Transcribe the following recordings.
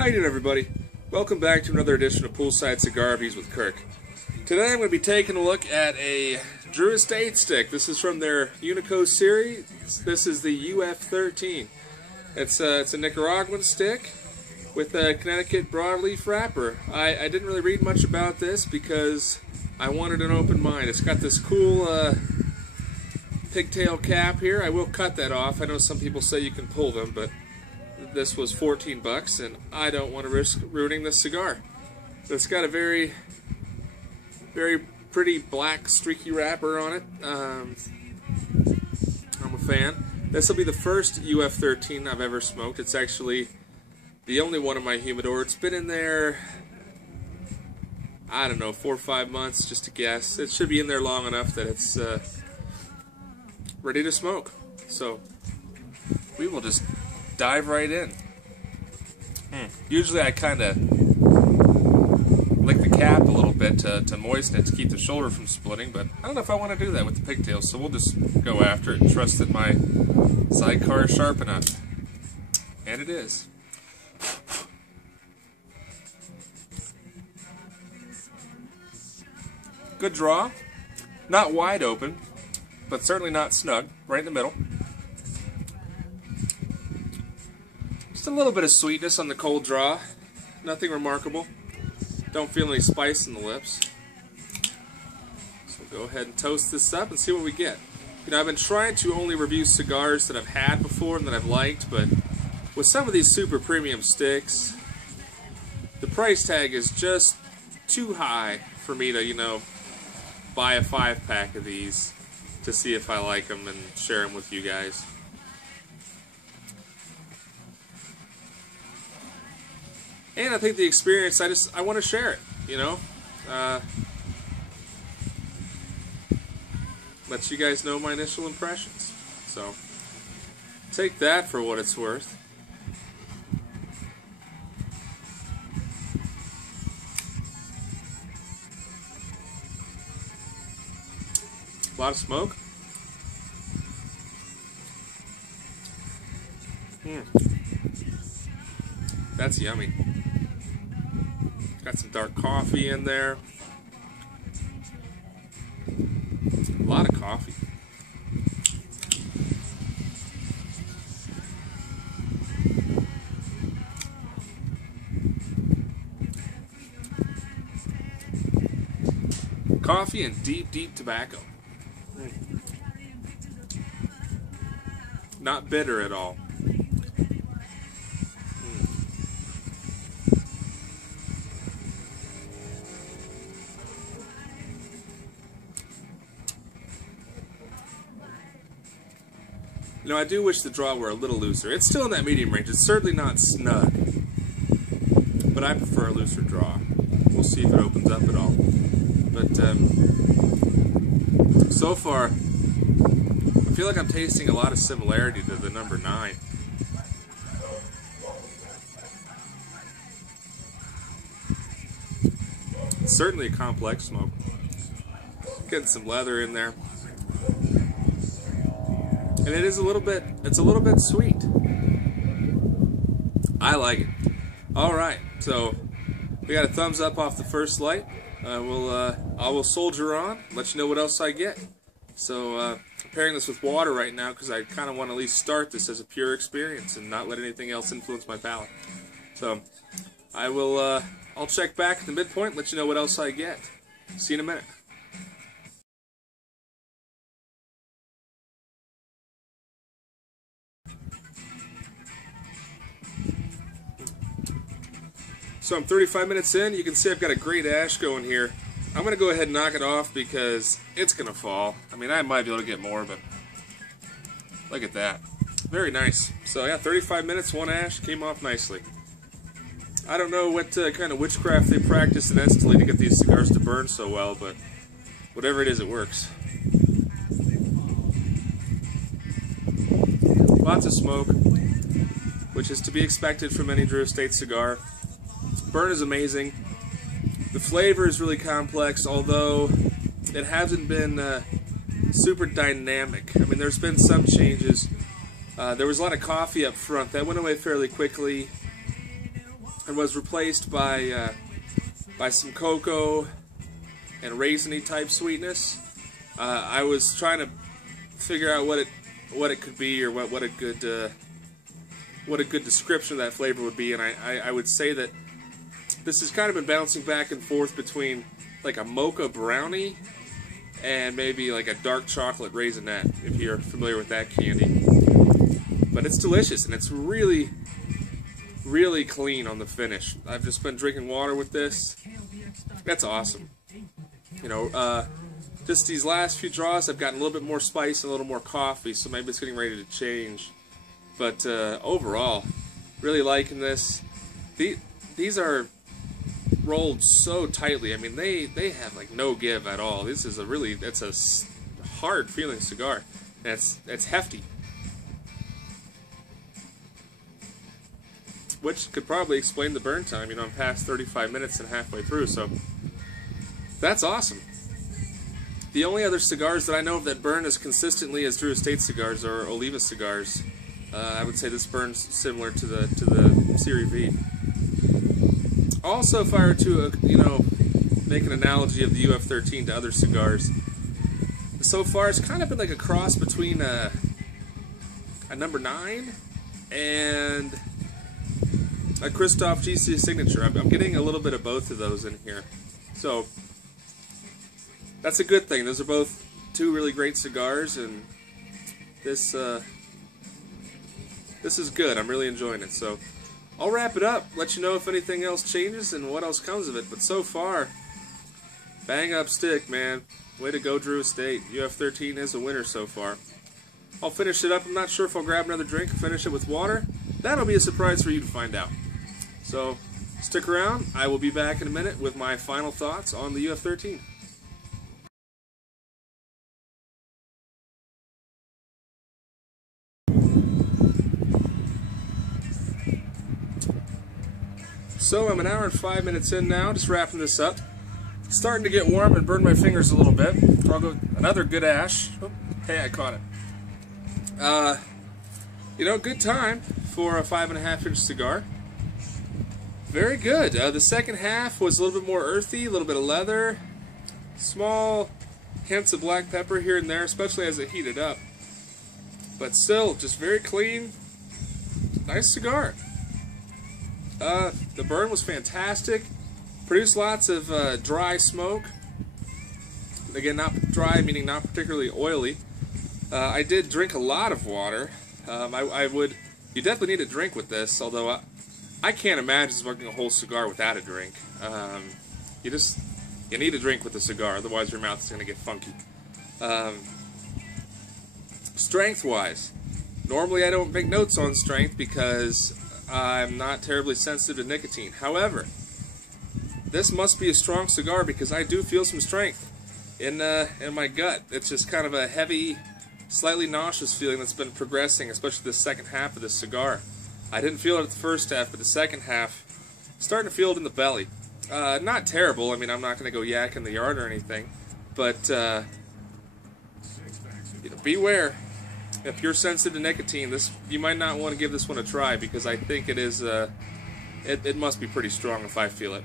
How you doing, everybody? Welcome back to another edition of Poolside Cigar Reviews with Kirk. Today I'm going to be taking a look at a Drew Estate stick. This is from their Unico series. This is the UF-13. It's a Nicaraguan stick with a Connecticut broadleaf wrapper. I didn't really read much about this because I wanted an open mind. It's got this cool pigtail cap here. I will cut that off. I know some people say you can pull them, but this was 14 bucks, and I don't want to risk ruining this cigar. It's got a very pretty black streaky wrapper on it. I'm a fan. This will be the first UF-13 I've ever smoked. It's actually the only one in my humidor. It's been in there, I don't know, 4 or 5 months, just to guess. It should be in there long enough that it's ready to smoke. So we will just dive right in. Usually I kind of lick the cap a little bit to moisten it to keep the shoulder from splitting, but I don't know if I want to do that with the pigtails, so we'll just go after it and trust that my sidecar is sharp enough. And it is. Good draw. Not wide open, but certainly not snug. Right in the middle. Just a little bit of sweetness on the cold draw. Nothing remarkable. Don't feel any spice in the lips. So we'll go ahead and toast this up and see what we get. You know, I've been trying to only review cigars that I've had before and that I've liked, but with some of these super premium sticks, the price tag is just too high for me to, you know, buy a 5-pack of these to see if I like them and share them with you guys. And I think the experience, I want to share it, you know. Let you guys know my initial impressions. So, take that for what it's worth. A lot of smoke. That's yummy. Got some dark coffee in there. A lot of coffee. Coffee and deep, deep tobacco. Not bitter at all. You know, I do wish the draw were a little looser. It's still in that medium range. It's certainly not snug, but I prefer a looser draw. We'll see if it opens up at all. But so far, I feel like I'm tasting a lot of similarity to the number 9. It's certainly a complex smoke. Getting some leather in there. And it is it's a little bit sweet. I like it. Alright, so we got a thumbs up off the first light. I will soldier on, let you know what else I get. So I'm pairing this with water right now because I kind of want to at least start this as a pure experience and not let anything else influence my palate. So I'll check back at the midpoint, let you know what else I get. See you in a minute. So I'm 35 minutes in. You can see I've got a great ash going here. I'm going to go ahead and knock it off because it's going to fall. I mean, I might be able to get more, but look at that. Very nice. So yeah, 35 minutes, 1 ash, came off nicely. I don't know what kind of witchcraft they practice in Esteli to get these cigars to burn so well, but whatever it is, it works. Lots of smoke, which is to be expected from any Drew Estate cigar. Burn is amazing. The flavor is really complex, although it hasn't been super dynamic. I mean, there's been some changes. There was a lot of coffee up front. That went away fairly quickly. and was replaced by some cocoa and raisiny type sweetness. I was trying to figure out what it could be, or what a good description of that flavor would be, and I would say that this has kind of been bouncing back and forth between like a mocha brownie and maybe like a dark chocolate raisinette, if you're familiar with that candy. But it's delicious, and it's really, really clean on the finish. I've just been drinking water with this. That's awesome. You know, just these last few draws, I've gotten a little bit more spice and a little more coffee, so maybe it's getting ready to change. But overall, really liking this. These are rolled so tightly. I mean, they have like no give at all. This is it's a hard feeling cigar. It's hefty, which could probably explain the burn time. You know, I'm past 35 minutes and halfway through, so that's awesome. The only other cigars that I know of that burn as consistently as Drew Estate cigars are Oliva cigars. I would say this burns similar to the Series V. Also, if I were to, make an analogy of the UF-13 to other cigars, so far it's kind of been like a cross between a number 9 and a Christoph GC Signature. I'm getting a little bit of both of those in here, so that's a good thing. Those are both two really great cigars, and this is good. I'm really enjoying it. So I'll wrap it up, let you know if anything else changes and what else comes of it. But so far, bang up stick, man. Way to go, Drew Estate. UF-13 is a winner so far. I'll finish it up. I'm not sure if I'll grab another drink and finish it with water. That'll be a surprise for you to find out. So stick around. I will be back in a minute with my final thoughts on the UF-13. So I'm an hour and 5 minutes in now, just wrapping this up. It's starting to get warm and burn my fingers a little bit. So I'll go another good ash. Oh, hey, I caught it. Good time for a 5.5-inch cigar. Very good. The second half was a little bit more earthy, a little bit of leather, small hints of black pepper here and there, especially as it heated up. But still, just very clean, nice cigar. The burn was fantastic. Produced lots of dry smoke. Again, not dry, meaning not particularly oily. I did drink a lot of water. You definitely need a drink with this, although I can't imagine smoking a whole cigar without a drink. You need a drink with a cigar, otherwise your mouth is going to get funky. Strength-wise, normally I don't make notes on strength because I'm not terribly sensitive to nicotine. However, this must be a strong cigar because I do feel some strength in my gut. It's just kind of a heavy, slightly nauseous feeling that's been progressing, especially the second half of this cigar. I didn't feel it at the first half, but the second half, starting to feel it in the belly. Not terrible. I mean, I'm not going to go yak in the yard or anything, but beware. If you're sensitive to nicotine, you might not want to give this one a try because I think it is. It must be pretty strong if I feel it.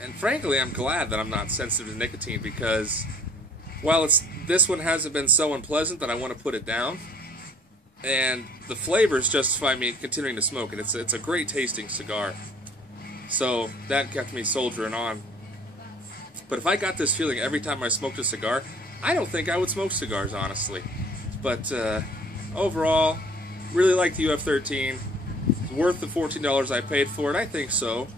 And frankly, I'm glad that I'm not sensitive to nicotine because while this one hasn't been so unpleasant that I want to put it down, and the flavors justify me continuing to smoke it. It's a great tasting cigar, so that kept me soldiering on. But if I got this feeling every time I smoked a cigar, I don't think I would smoke cigars, honestly. But overall, really like the UF-13. It's worth the $14 I paid for it. I think so.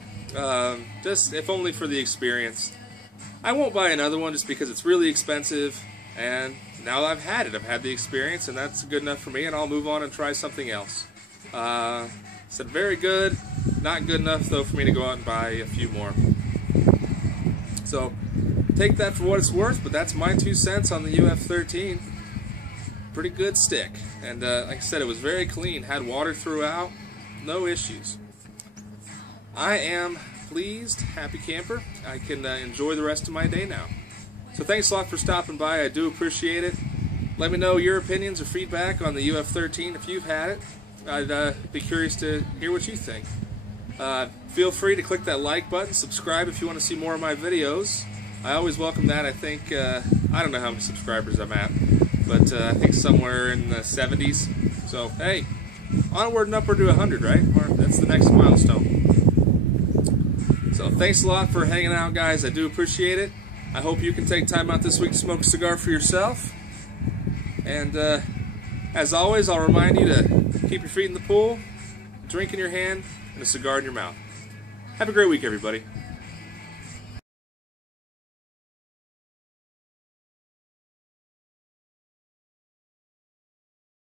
Just if only for the experience. I won't buy another one just because it's really expensive. And now that I've had it, I've had the experience, and that's good enough for me. And I'll move on and try something else. Said very good. Not good enough though for me to go out and buy a few more. So take that for what it's worth. But that's my 2 cents on the UF-13. Pretty good stick, and like I said, it was very clean, had water throughout, no issues. I am pleased, happy camper. I can enjoy the rest of my day now. So thanks a lot for stopping by. I do appreciate it. Let me know your opinions or feedback on the UF-13 if you've had it. I'd be curious to hear what you think. Feel free to click that like button, subscribe if you want to see more of my videos. I always welcome that. I think, I don't know how many subscribers I'm at, but I think somewhere in the 70s. So, hey, onward and upward to 100, right? That's the next milestone. So, thanks a lot for hanging out, guys. I do appreciate it. I hope you can take time out this week to smoke a cigar for yourself. And, as always, I'll remind you to keep your feet in the pool, a drink in your hand, and a cigar in your mouth. Have a great week, everybody.